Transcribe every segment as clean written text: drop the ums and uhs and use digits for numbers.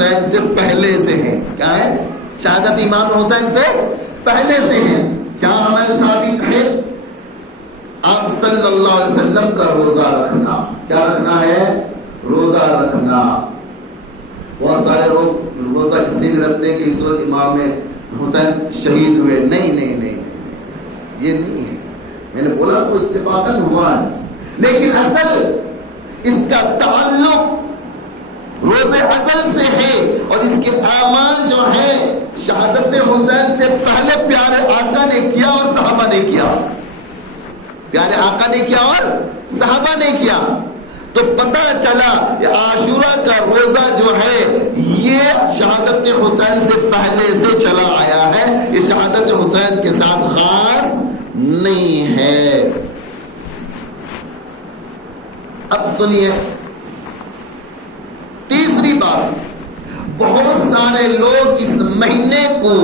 حسین سے پہلے سے ہے. کیا ہے؟ شہادت امام حسین سے پہلے سے ہے. کیا عمل ثابت ہے؟ آپ صلی اللہ علیہ وسلم کا روزہ رکھنا. کیا رکھنا ہے؟ روزہ رکھنا. بہت سارے لوگ روزہ اس لیے بھی رکھتے ہیں کہ اس وقت امام حسین شہید ہوئے. نہیں نہیں نہیں نہیں، یہ نہیں ہے. میں نے بولا تو اتفاقاً ہوا ہے، لیکن اصل اس کا تعلق روزے ازل سے ہے، اور اس کے اعمال جو ہیں شہادت حسین سے پہلے پیارے آقا نے کیا اور صحابہ نے کیا. پیارے آقا نے کیا اور صحابہ نے کیا. تو پتہ چلا کہ عاشورہ کا روزہ جو ہے یہ شہادت حسین سے پہلے سے چلا آیا ہے. یہ شہادت حسین کے ساتھ خاص نہیں ہے. اب سنیے تیسری بات. بہت سارے لوگ اس مہینے کو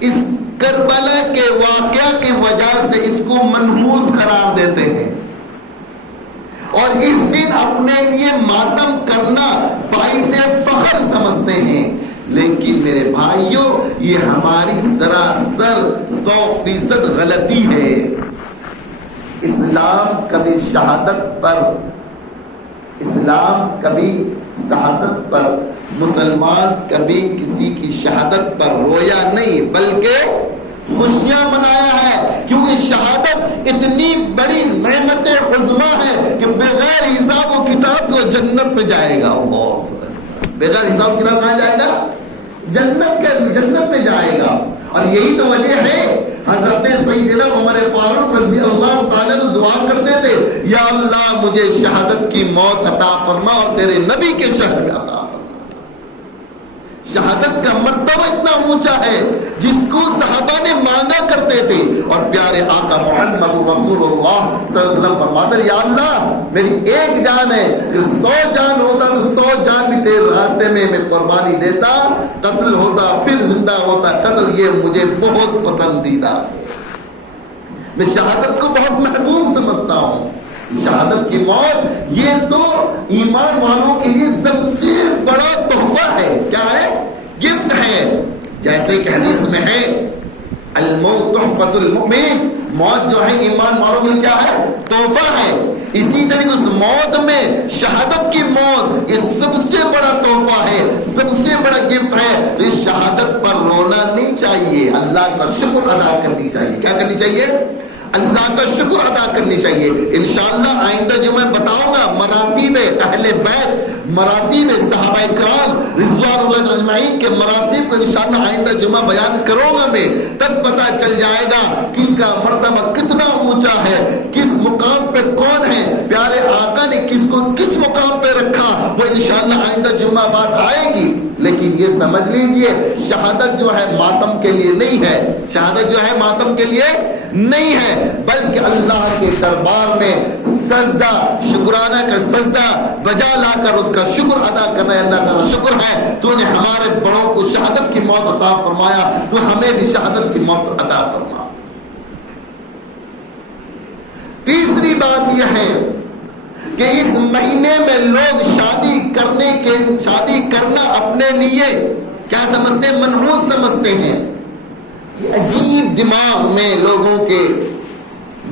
اس کربلا کے واقعہ کی وجہ سے اس کو منحوس قرار دیتے ہیں، اور اس دن اپنے لیے ماتم کرنا باعث فخر سمجھتے ہیں. لیکن میرے بھائیوں، یہ ہماری سراسر 100% غلطی ہے. اسلام کبھی شہادت پر مسلمان کبھی کسی کی شہادت پر رویا نہیں، بلکہ خوشیاں منایا ہے. کیونکہ شہادت اتنی بڑی نعمت عظمی ہے کہ بغیر حساب و کتاب کو جنت میں جائے گا. بغیر حساب و کتاب کہاں جائے گا؟ جنت میں جائے گا. اور یہی تو وجہ ہے حضرت سیدنا عمر فاروق رضی اللہ تعالیٰ عنہ دعا کرتے تھے، یا اللہ مجھے شہادت کی موت عطا فرما اور تیرے نبی کے شہر میں عطا فرما. شہادت کا مرتبہ اتنا اونچا ہے جس کو صحابہ نے مانگا کرتے تھے، اور پیارے آقا محمد رسول اللہ صلی اللہ علیہ وسلم فرماتے ہیں، یا اللہ میری ایک جان ہے، 100 جان ہوتا تو 100 جان بھی تیرے راستے میں قربانی دیتا. قتل ہوتا پھر زندہ ہوتا قتل، یہ مجھے بہت پسندیدہ ہے. میں شہادت کو بہت محبوب سمجھتا ہوں. شہادت کی موت یہ تو ایمان والوں کے لیے سب سے بڑا تحفہ ہے. کیا ہے؟ گفٹ ہے. جیسے کہ حدیث میں ہے الموت تحفۃ المؤمن، موت جو ہے ایمان والوں کے لیے کیا ہے؟ تحفہ ہے. اسی طریقے اس موت میں شہادت کی موت یہ سب سے بڑا تحفہ ہے، سب سے بڑا گفٹ ہے. تو اس شہادت پر رونا نہیں چاہیے، اللہ کا شکر ادا کرنی چاہیے. کیا کرنی چاہیے؟ اللہ کا شکر ادا کرنی چاہیے. انشاءاللہ آئندہ جو میں بتاؤں گا مراتب اہل بیت، مراتب صحابہ کرام رضوان اللہ اجمعین کے مراتب کو انشاءاللہ آئندہ جمعہ بیان کروں گا میں. تب پتہ چل جائے گا کہ ان کا مرتبہ کتنا اونچا ہے، کس مقام پہ کون ہے، پیارے آقا نے کس کو کس مقام پہ رکھا، وہ انشاءاللہ آئندہ جمعہ بعد آئے گی. لیکن یہ سمجھ لیجئے شہادت جو ہے ماتم کے لیے نہیں ہے. شہادت جو ہے ماتم کے لیے نہیں ہے، بلکہ اللہ کے دربار میں سجدہ، شکرانہ کا سجدہ بجا لا کر اس کا شکر ادا کرنا ہے. اللہ کا شکر ہے تو نے ہمارے بڑوں کو شہادت کی موت عطا فرمایا، تو ہمیں بھی شہادت کی موت عطا فرما. تیسری بات یہ ہے کہ اس مہینے میں لوگ شادی کرنا اپنے لیے کیا سمجھتے ہیں؟ منحوس سمجھتے ہیں. یہ عجیب دماغ میں لوگوں کے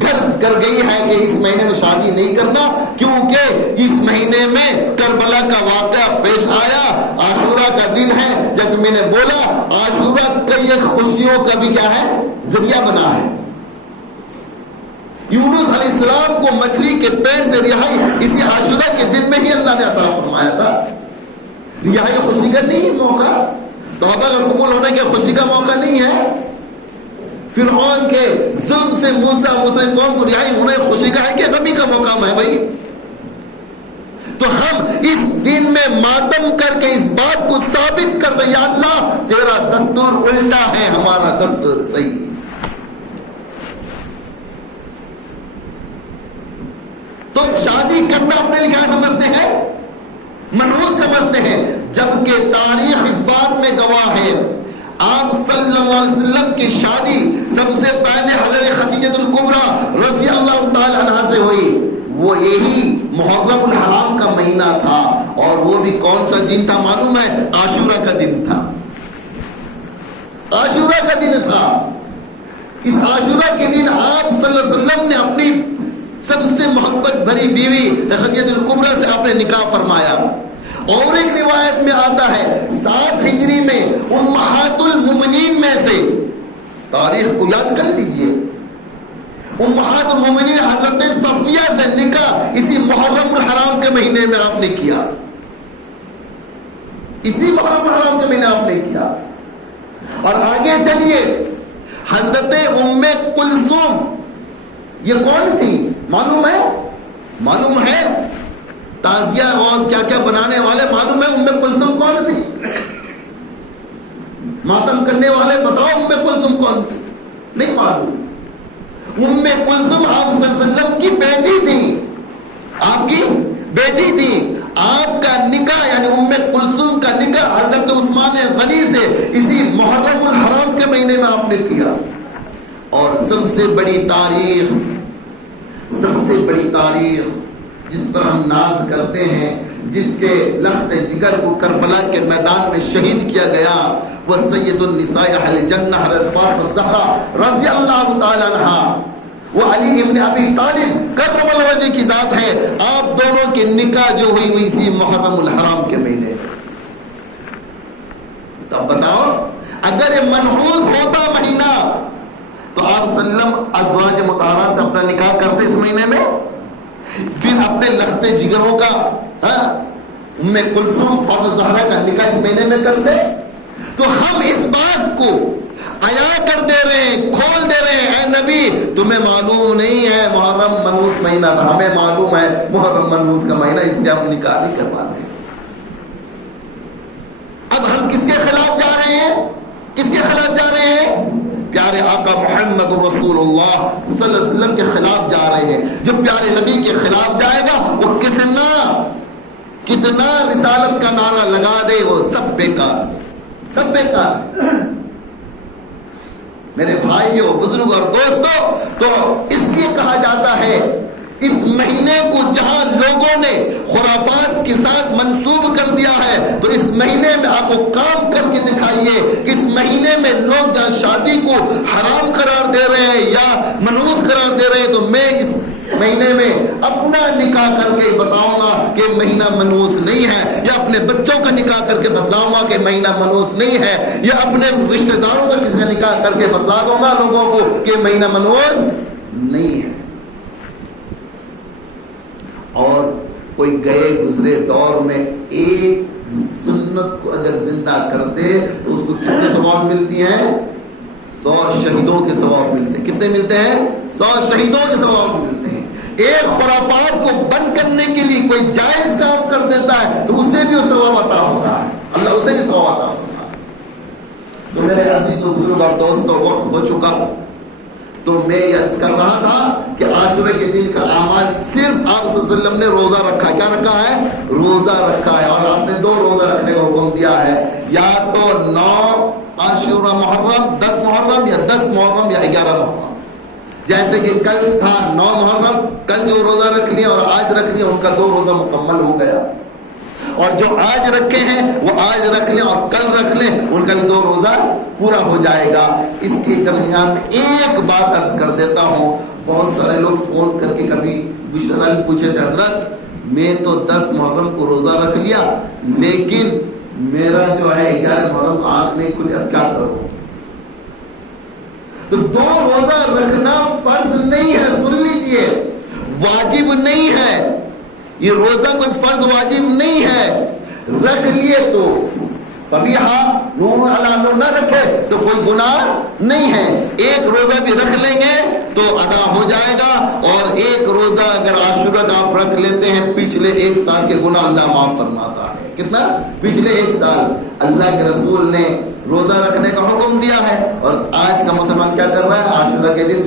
گھر کر گئی ہے کہ اس مہینے میں شادی نہیں کرنا، کیونکہ اس مہینے میں کربلا کا واقعہ پیش آیا. عاشورہ کا دن ہے. جب میں نے بولا عاشورہ کئی خوشیوں کا بھی کیا ہے؟ ذریعہ بنا ہے. یونس علیہ السلام کو مچھلی کے پیٹ سے رہائی اسی عاشورہ کے دن میں ہی اللہ نے عطا فرمایا تھا. رہائی خوشی کا نہیں موقع، توبہ کا قبول ہونے کے خوشی کا موقع نہیں ہے. فرعون کے ظلم سے موسیٰ قوم کو رہائی ہونے خوشی کا ہے کہ غمی کا موقع ہے بھائی. تو ہم اس دن میں ماتم کر کے اس بات کو ثابت کر دیں، یا اللہ تیرا دستور الٹا ہے، ہمارا دستور صحیح ہے. تو شادی کرنا اپنے لیے کیا سمجھتے ہیں؟ منحوس سمجھتے ہیں. جبکہ تاریخ اس بات میں گواہ ہے آپ صلی اللہ علیہ وسلم کی شادی سب سے پہلے حضرت خدیجہ الکبریٰ رضی اللہ تعالی عنہا سے ہوئی. وہ یہی محرم الحرام کا مہینہ تھا، اور وہ بھی کون سا دن تھا معلوم ہے؟ عاشورہ کا دن تھا، عاشورہ کا دن تھا۔ اس عاشورہ کے دن آپ صلی اللہ علیہ وسلم نے اپنی سب سے محبت بھری بیوی خدیجہ الکبریٰ سے آپ نے نکاح فرمایا۔ اور ایک روایت میں آتا ہے 7 ہجری میں امہات المومنین میں سے، تاریخ کو یاد کر لیجئے، امہات المومنین حضرت صفیہ سے نکاح اسی محرم الحرام کے مہینے میں آپ نے کیا، اسی محرم الحرام کے مہینے آپ نے کیا۔ اور آگے چلیے، حضرت ام کلثوم یہ کون تھی معلوم ہے؟ معلوم ہے؟ تازیہ اور کیا کیا بنانے والے معلوم ہے ام کلثوم کون تھی؟ ماتم کرنے والے بتاؤ ام کلثوم کون تھی؟ نہیں معلوم۔ ام کلثوم آپ صلی اللہ علیہ وسلم کی بیٹی تھی، آپ کی بیٹی تھی۔ آپ کا نکاح یعنی ام کلثوم کا نکاح حضرت عثمان غنی سے اسی محرم الحرام کے مہینے میں آپ نے کیا۔ اور سب سے بڑی تاریخ، سب سے بڑی تاریخ جس پر ہم ناز کرتے ہیں، جس کے لخت جگر کو کربلا کے میدان میں شہید کیا گیا، وہ سید النساء اہل جنہ حضرت فاطمہ الزہرا رضی اللہ تعالی عنہا، وہ علی ابن ابی طالب کرم اللہ وجہ کی ذات ہے۔ آپ دونوں کی نکاح جو ہوئی وہ اسی محرم الحرام کے مہینے میں۔ تب بتاؤ اگر یہ منحوس ہوتا مہینہ تو آپ صلی اللہ علیہ وسلم ازواج مطہرہ سے اپنا نکاح کرتے اس مہینے میں، پھر اپنے لخت جگروں کا ام کلثوم فاطمہ زہرا کا نکاح اس مہینے میں کرتے۔ تو ہم اس بات کو عیاں کر دے رہے ہیں، کھول دے رہے ہیں، اے نبی تمہیں معلوم نہیں ہے محرم منحوس مہینہ تھا، ہمیں معلوم ہے محرم منحوس کا مہینہ، اس لیے ہم نکاح نہیں کرواتے۔ اب ہم کس کے خلاف جا رہے ہیں؟ کس کے خلاف جا رہے ہیں؟ پیارے آقا محمد رسول اللہ صلی اللہ علیہ وسلم کے خلاف جا رہے ہیں۔ جو پیارے نبی کے خلاف جائے گا وہ کتنا رسالت کا نعرہ لگا دے، وہ سب بیکار، سب بیکار۔ میرے بھائیوں، بزرگ اور دوستوں، تو اس لیے کہا جاتا ہے اس مہینے کو جہاں لوگوں نے خرافات کے ساتھ منسوب کر دیا ہے، تو اس مہینے میں آپ کو کام کر کے دکھائیے کہ اس مہینے میں لوگ جہاں شادی کو حرام قرار دے رہے ہیں یا منحوس قرار دے رہے ہیں، تو میں اس مہینے میں اپنا نکاح کر کے بتاؤں گا کہ مہینہ منحوس نہیں ہے، یا اپنے بچوں کا نکاح کر کے بتلاؤں گا کہ مہینہ منحوس نہیں ہے، یا اپنے رشتہ داروں کا کسی کا نکاح کر کے بتلا دوں گا لوگوں کو کہ مہینہ منحوس نہیں ہے۔ اور کوئی گئے گزرے دور میں ایک سنت کو اگر زندہ کرتے تو اس کو کتنے ثواب ملتی ہیں؟ 100 شہیدوں کے ثواب ملتے ہیں۔ کتنے ملتے ہیں؟ 100 شہیدوں کے ثواب ملتے ہیں۔ ایک خرافات کو بند کرنے کے لیے کوئی جائز کام کر دیتا ہے تو اسے بھی ثواب عطا ہوتا ہے، اللہ اسے بھی ثواب عطا ہوتا ہے۔ تو میرے عزیز و بزرگ اور دوستوں، وقت ہو چکا، تو میں یہ عرض کر رہا تھا کہ عاشورہ کے دن کا اعمال صرف آپ صلی اللہ علیہ وسلم نے روزہ رکھا ہے۔ کیا رکھا ہے؟ روزہ رکھا ہے۔ اور آپ نے 2 روزہ رکھنے کا حکم دیا ہے، یا تو 9 عاشورہ محرم، 10 محرم، یا 10 محرم یا 11 محرم۔ جیسے کہ کل تھا 9 محرم، کل جو روزہ رکھ لیا اور آج رکھ لیا ان کا 2 روزہ مکمل ہو گیا، اور جو آج رکھے ہیں وہ آج رکھ لیں اور کل رکھ لیں، ان کا بھی 2 روزہ پورا ہو جائے گا۔ اس کے درمیان میں ایک بات عرض کر دیتا ہوں، بہت سارے لوگ فون کر کے کبھی پوچھے تھے، حضرت میں تو 10 محرم کو روزہ رکھ لیا لیکن میرا جو ہے 11 محرم کو آنکھ نہیں کھلی، اب کیا کروں؟ تو 2 روزہ رکھنا فرض نہیں ہے، سن لیجئے، واجب نہیں ہے، یہ روزہ کوئی فرض واجب نہیں ہے۔ رکھ لیے تو فبیہا، نور علی نور، نہ رکھے تو کوئی گناہ نہیں ہے۔ ایک روزہ بھی رکھ لیں گے تو ادا ہو جائے گا، اور ایک روزہ اگر عاشورہ کا آپ رکھ لیتے ہیں پچھلے 1 سال کے گناہ اللہ معاف فرماتا ہے۔ کتنا؟ پچھلے 1 سال اللہ کے رسول نے روزہ رکھنے کا حکم دیا ہے، اور آج کا مسلمان کیا کر رہا ہے؟ عاشورہ کے دن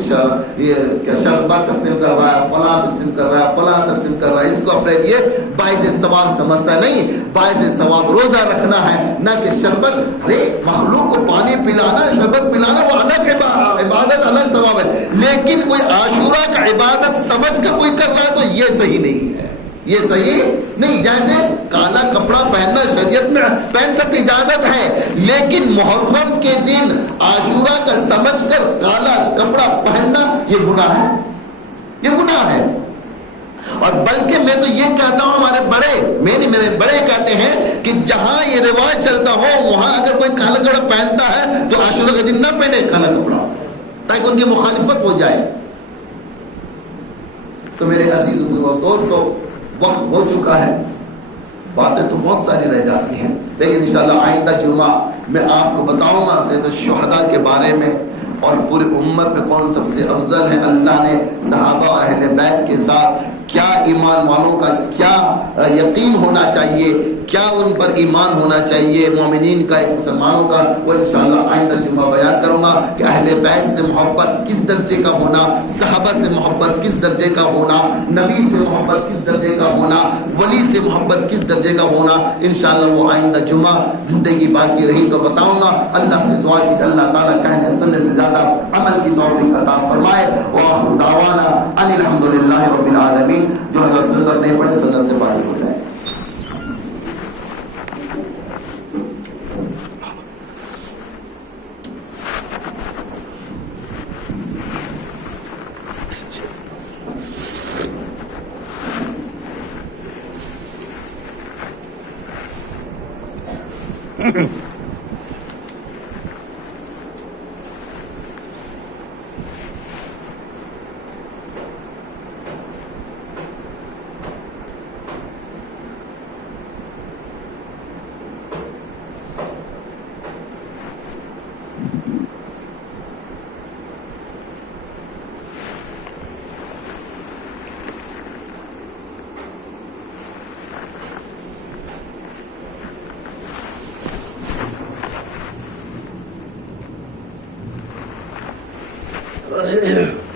شربت تقسیم کر رہا ہے، فلاں تقسیم کر رہا ہے، فلاں تقسیم کر رہا ہے۔ اس کو اپنے لیے باعث ثواب سمجھتا نہیں، باعث ثواب روزہ رکھنا ہے، نہ کہ شربت۔ ارے مخلوق کو پانی پلانا، شربت پلانا وہ الگ عبادت، الگ ثواب ہے، لیکن کوئی عاشورہ کا عبادت سمجھ کر کوئی کر رہا ہے تو یہ صحیح نہیں ہے، یہ صحیح نہیں. جیسے کالا کپڑا پہننا شریعت میں پہن سکتے اجازت ہے، لیکن محرم کے دن عاشورہ کا سمجھ کر کالا کپڑا پہننا یہ گناہ ہے، یہ گناہ ہے. اور بلکہ میں تو یہ کہتا ہوں، ہمارے بڑے، میں نہیں میرے بڑے کہتے ہیں کہ جہاں یہ رواج چلتا ہو وہاں اگر کوئی کالا کپڑا پہنتا ہے تو عاشورہ کا دن نہ پہنے کالا کپڑا، تاکہ ان کی مخالفت ہو جائے. تو میرے عزیز اور دوستو، وقت ہو چکا ہے، باتیں تو بہت ساری رہ جاتی ہیں، لیکن انشاءاللہ آئندہ جمعہ میں آپ کو بتاؤں گا سید الشہداء کے بارے میں، اور پوری امت میں کون سب سے افضل ہے. اللہ نے صحابہ اور اہل بیت کے ساتھ کیا ایمان والوں کا کیا یقین ہونا چاہیے، کیا ان پر ایمان ہونا چاہیے مومنین کا، ایک مسلمانوں کا، وہ انشاءاللہ آئندہ جمعہ بیان کروں گا کہ اہل بیت سے محبت کس درجے کا ہونا، صحابہ سے محبت کس درجے کا ہونا، نبی سے محبت کس درجے کا ہونا، ولی سے محبت کس درجے کا ہونا. انشاءاللہ وہ آئندہ جمعہ زندگی باقی رہی تو بتاؤں گا. اللہ سے دعا کی اللہ تعالیٰ کہنے سننے سے زیادہ عمل کی توفیق عطا فرمائے. وآخر دعوانا ان الحمدللہ رب العالمین. جو حضرت سنت نہیں پڑھے سنت سے فارغ ہو جائے. Yeah.